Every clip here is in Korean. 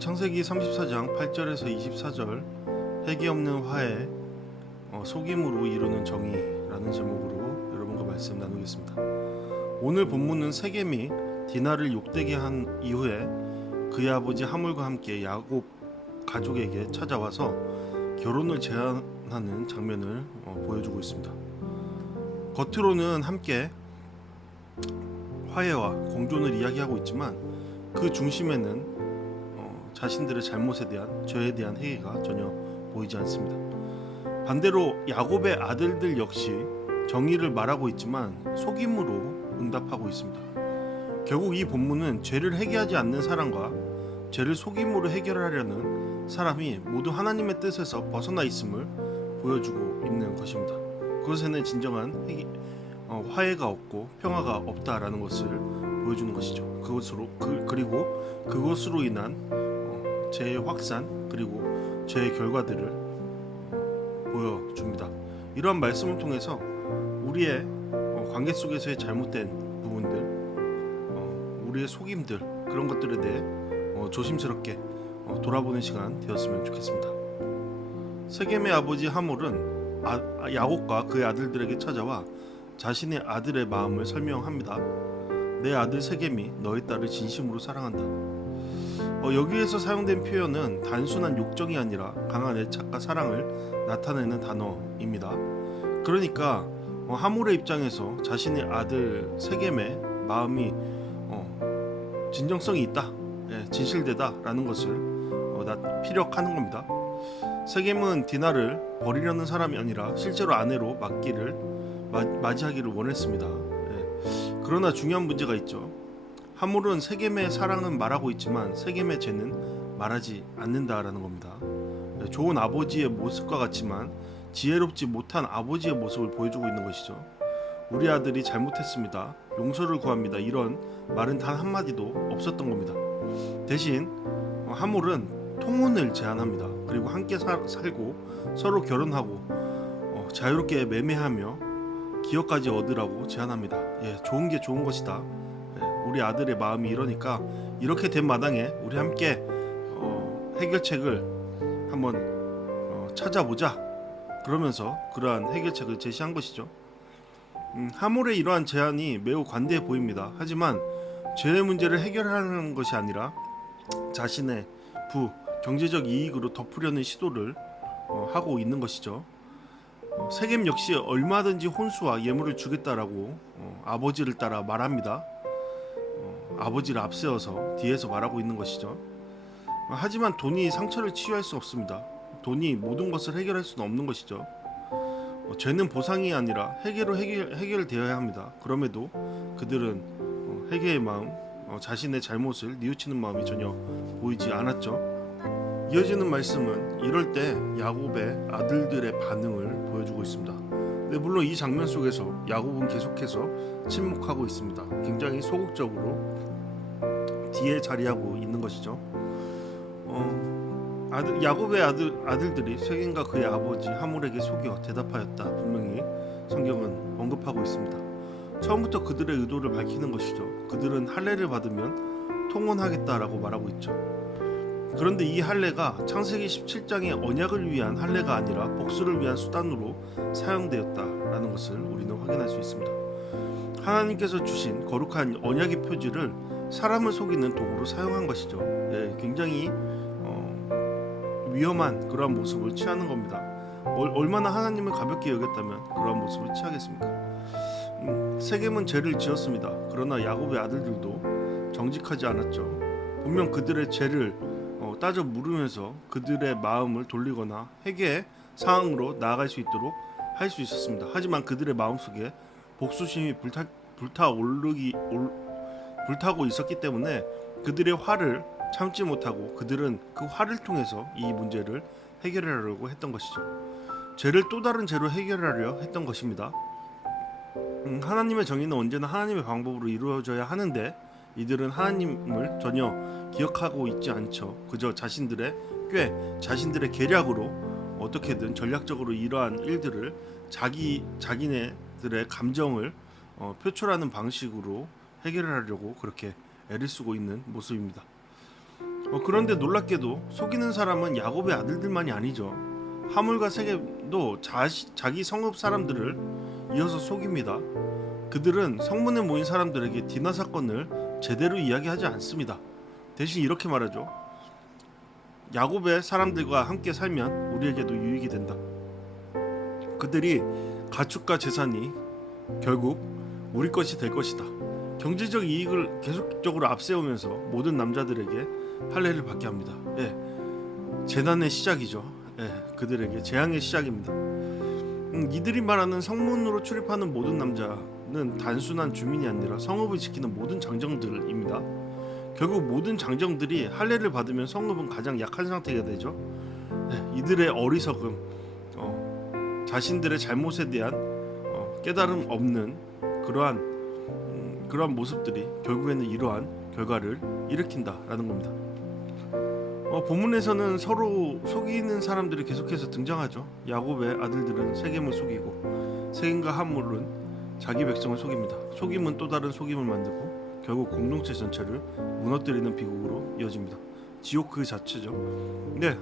창세기 34장 8절에서 24절 해계 없는 화해 속임으로 이루는 정의라는 제목으로 여러분과 말씀 나누겠습니다. 오늘 본문은 세겜이 디나를 욕되게 한 이후에 그의 아버지 하물과 함께 야곱 가족에게 찾아와서 결혼을 제안하는 장면을 보여주고 있습니다. 겉으로는 함께 화해와 공존을 이야기하고 있지만 그 중심에는 자신들의 잘못에 대한 죄에 대한 회개가 전혀 보이지 않습니다. 반대로 야곱의 아들들 역시 정의를 말하고 있지만 속임으로 응답하고 있습니다. 결국 이 본문은 죄를 회개하지 않는 사람과 죄를 속임으로 해결하려는 사람이 모두 하나님의 뜻에서 벗어나 있음을 보여주고 있는 것입니다. 그것에는 진정한 화해가 없고 평화가 없다라는 것을 보여주는 것이죠. 그리고 그것으로 인한 죄의 확산 그리고 죄의 결과들을 보여줍니다. 이러한 말씀을 통해서 우리의 관계 속에서의 잘못된 부분들, 우리의 속임들 그런 것들에 대해 조심스럽게 돌아보는 시간 되었으면 좋겠습니다. 세겜의 아버지 하몰은 야곱과 그의 아들들에게 찾아와 자신의 아들의 마음을 설명합니다. 내 아들 세겜이 너의 딸을 진심으로 사랑한다. 여기에서 사용된 표현은 단순한 욕정이 아니라 강한 애착과 사랑을 나타내는 단어입니다. 그러니까 하몰의 입장에서 자신의 아들 세겜의 마음이 진정성이 있다, 진실되다라는 것을 피력하는 겁니다. 세겜은 디나를 버리려는 사람이 아니라 실제로 아내로 맞이하기를 원했습니다. 그러나 중요한 문제가 있죠. 하몰은 세겜의 사랑은 말하고 있지만 세겜의 죄는 말하지 않는다라는 겁니다. 좋은 아버지의 모습과 같지만 지혜롭지 못한 아버지의 모습을 보여주고 있는 것이죠. 우리 아들이 잘못했습니다. 용서를 구합니다. 이런 말은 단 한마디도 없었던 겁니다. 대신 하몰은 통혼을 제안합니다. 그리고 함께 살고 서로 결혼하고 자유롭게 매매하며 기업까지 얻으라고 제안합니다. 좋은 게 좋은 것이다. 우리 아들의 마음이 이러니까 이렇게 된 마당에 우리 함께 해결책을 한번 찾아보자. 그러면서 그러한 해결책을 제시한 것이죠. 하몰의 이러한 제안이 매우 관대해 보입니다. 하지만 죄의 문제를 해결하는 것이 아니라 자신의 경제적 이익으로 덮으려는 시도를 하고 있는 것이죠. 세겜 역시 얼마든지 혼수와 예물을 주겠다라고 아버지를 따라 말합니다. 아버지를 앞세워서 뒤에서 말하고 있는 것이죠. 하지만 돈이 상처를 치유할 수 없습니다. 돈이 모든 것을 해결할 수는 없는 것이죠. 죄는 보상이 아니라 회개로 해결되어야 합니다. 그럼에도 그들은 회개의 마음, 자신의 잘못을 뉘우치는 마음이 전혀 보이지 않았죠. 이어지는 말씀은 이럴 때 야곱의 아들들의 반응을 보여주고 있습니다. 물론 이 장면 속에서 야곱은 계속해서 침묵하고 있습니다. 굉장히 소극적으로 뒤에 자리하고 있는 것이죠. 야곱의 아들들이 세겜과 그의 아버지 하몰에게 속여 대답하였다. 분명히 성경은 언급하고 있습니다. 처음부터 그들의 의도를 밝히는 것이죠. 그들은 할례를 받으면 통혼하겠다라고 말하고 있죠. 그런데 이 할례가 창세기 17장의 언약을 위한 할례가 아니라 복수를 위한 수단으로 사용되었다라는 것을 우리는 확인할 수 있습니다. 하나님께서 주신 거룩한 언약의 표지를 사람을 속이는 도구로 사용한 것이죠. 굉장히 위험한 그러한 모습을 취하는 겁니다. 얼마나 하나님을 가볍게 여겼다면 그러한 모습을 취하겠습니까? 세겜은 죄를 지었습니다. 그러나 야곱의 아들들도 정직하지 않았죠. 분명 그들의 죄를 따져 물으면서 그들의 마음을 돌리거나 회개의 상황으로 나아갈 수 있도록 할 수 있었습니다. 하지만 그들의 마음속에 복수심이 불타고 있었기 때문에 그들의 화를 참지 못하고 그들은 그 화를 통해서 이 문제를 해결하려고 했던 것이죠. 죄를 또 다른 죄로 해결하려 했던 것입니다. 하나님의 정의는 언제나 하나님의 방법으로 이루어져야 하는데 이들은 하나님을 전혀 기억하고 있지 않죠. 그저 자신들의 계략으로 어떻게든 전략적으로 이러한 일들을 자기네들의 감정을 표출하는 방식으로 해결하려고 그렇게 애를 쓰고 있는 모습입니다. 그런데 놀랍게도 속이는 사람은 야곱의 아들들만이 아니죠. 하물과 세겜도 자기 성읍 사람들을 이어서 속입니다. 그들은 성문에 모인 사람들에게 디나 사건을 제대로 이야기하지 않습니다. 대신 이렇게 말하죠. 야곱의 사람들과 함께 살면 우리에게도 유익이 된다. 그들이 가축과 재산이 결국 우리 것이 될 것이다. 경제적 이익을 계속적으로 앞세우면서 모든 남자들에게 할례를 받게 합니다. 재난의 시작이죠. 그들에게 재앙의 시작입니다. 이들이 말하는 성문으로 출입하는 모든 남자는 단순한 주민이 아니라 성읍을 지키는 모든 장정들입니다. 결국 모든 장정들이 할례를 받으면 성읍은 가장 약한 상태가 되죠. 이들의 어리석음, 자신들의 잘못에 대한 깨달음 없는 그러한 모습들이 결국에는 이러한 결과를 일으킨다라는 겁니다. 본문에서는 서로 속이는 사람들이 계속해서 등장하죠. 야곱의 아들들은 세겜을 속이고 세겜과 함물은 자기 백성을 속입니다. 속임은 또 다른 속임을 만들고 결국 공동체 전체를 무너뜨리는 비극으로 이어집니다. 지옥 그 자체죠.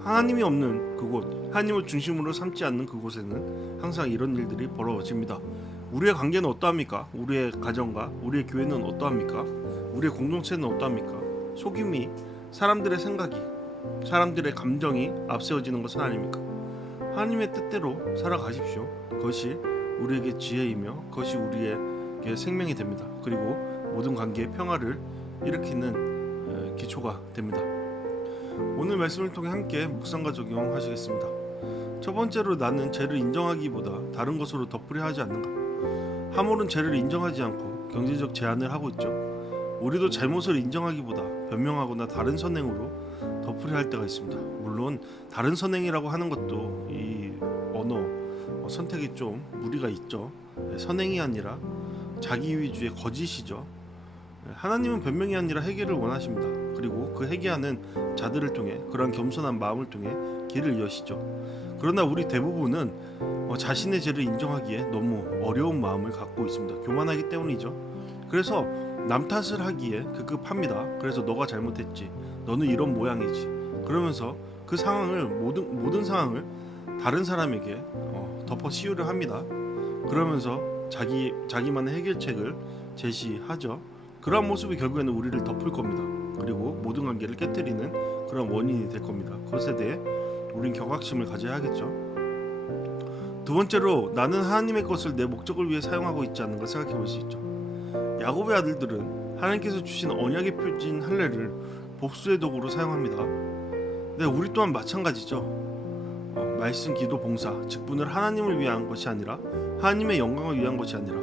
하나님이 없는 그곳, 하나님을 중심으로 삼지 않는 그곳에는 항상 이런 일들이 벌어집니다. 우리의 관계는 어떠합니까? 우리의 가정과 우리의 교회는 어떠합니까? 우리의 공동체는 어떠합니까? 속임이 사람들의 생각이, 사람들의 감정이 앞세워지는 것은 아닙니까? 하나님의 뜻대로 살아가십시오. 그것이 우리에게 지혜이며 그것이 우리에게 생명이 됩니다. 그리고 모든 관계의 평화를 일으키는 기초가 됩니다. 오늘 말씀을 통해 함께 묵상과 적용하시겠습니다. 첫 번째로 나는 죄를 인정하기보다 다른 것으로 덮으려 하지 않는가? 하물은 죄를 인정하지 않고 경제적 제한을 하고 있죠. 우리도 잘못을 인정하기보다 변명하거나 다른 선행으로 덮으려 할 때가 있습니다. 물론 다른 선행이라고 하는 것도 이 언어 선택이 좀 무리가 있죠. 선행이 아니라 자기 위주의 거짓이죠. 하나님은 변명이 아니라 회개를 원하십니다. 그리고 그 회개하는 자들을 통해 그러한 겸손한 마음을 통해 길을 여시죠. 그러나 우리 대부분은 자신의 죄를 인정하기에 너무 어려운 마음을 갖고 있습니다. 교만하기 때문이죠. 그래서 남 탓을 하기에 급급합니다. 그래서 너가 잘못했지, 너는 이런 모양이지, 그러면서 그 상황을 모든 상황을 다른 사람에게 덮어 씌우려 합니다. 그러면서 자기만의 해결책을 제시하죠. 그러한 모습이 결국에는 우리를 덮을 겁니다. 그리고 모든 관계를 깨뜨리는 그런 원인이 될 겁니다. 그것에 대해 우린 경각심을 가져야 하겠죠. 두 번째로 나는 하나님의 것을 내 목적을 위해 사용하고 있지 않는 걸 생각해 볼 수 있죠. 야곱의 아들들은 하나님께서 주신 언약의 표지인 할례를 복수의 도구로 사용합니다. 우리 또한 마찬가지죠. 말씀, 기도, 봉사, 직분을 하나님을 위한 것이 아니라 하나님의 영광을 위한 것이 아니라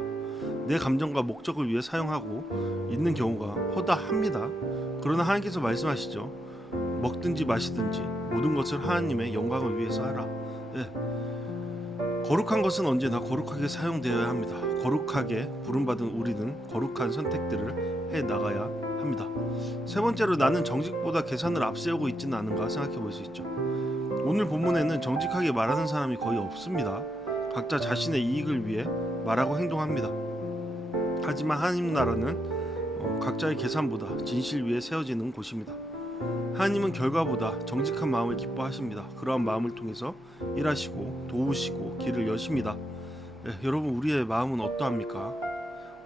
내 감정과 목적을 위해 사용하고 있는 경우가 허다합니다. 그러나 하나님께서 말씀하시죠. 먹든지 마시든지 모든 것을 하나님의 영광을 위해서 하라. 거룩한 것은 언제나 거룩하게 사용되어야 합니다. 거룩하게 부름받은 우리는 거룩한 선택들을 해나가야 합니다. 세 번째로 나는 정직보다 계산을 앞세우고 있지는 않은가 생각해 볼 수 있죠. 오늘 본문에는 정직하게 말하는 사람이 거의 없습니다. 각자 자신의 이익을 위해 말하고 행동합니다. 하지만 하나님 나라는 각자의 계산보다 진실 위에 세워지는 곳입니다. 하나님은 결과보다 정직한 마음을 기뻐하십니다. 그러한 마음을 통해서 일하시고 도우시고 길을 여십니다. 여러분, 우리의 마음은 어떠합니까?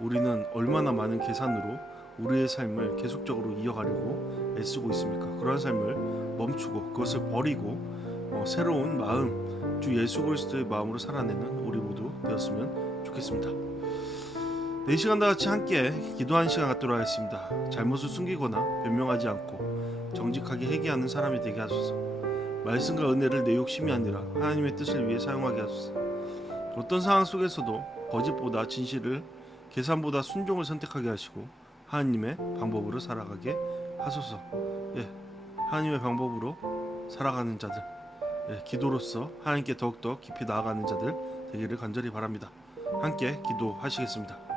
우리는 얼마나 많은 계산으로 우리의 삶을 계속적으로 이어가려고 애쓰고 있습니까? 그러한 삶을 멈추고 그것을 버리고 새로운 마음, 주 예수 그리스도의 마음으로 살아내는 우리 모두 되었으면 좋겠습니다. 이 시간과 같이 함께 기도하는 시간 갖도록 하겠습니다. 잘못을 숨기거나 변명하지 않고 정직하게 회개하는 사람이 되게 하소서. 말씀과 은혜를 내 욕심이 아니라 하나님의 뜻을 위해 사용하게 하소서. 어떤 상황 속에서도 거짓보다 진실을, 계산보다 순종을 선택하게 하시고 하나님의 방법으로 살아가게 하소서. 하나님의 방법으로 살아가는 자들, 기도로서 하나님께 더욱더 깊이 나아가는 자들 되기를 간절히 바랍니다. 함께 기도하시겠습니다.